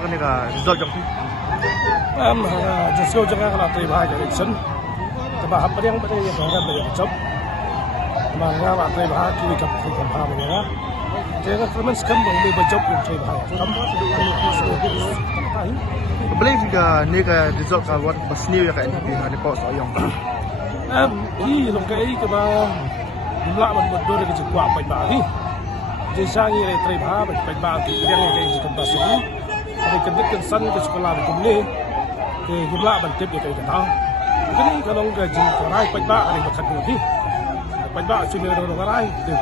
cái này cả result trong just go jangan kalau terima election tapi apa yang berarti yang orang berjawab mana apa terima kini kap kap apa mereka jangan kerana sekarang boleh berjawab terima boleh juga ni ke result ka buat besni ya kayak ini ada pos oyong ini long kai ke ba jumlah berdua dengan cukup apa bagi jadi ini terima ba yang ini jika pasal ada kendikan san ke sekolah di kumle ke jumlah bantip ya kayak kita ini kalau enggak jadi karai ba ada bakat lagi ba cuma orang karai itu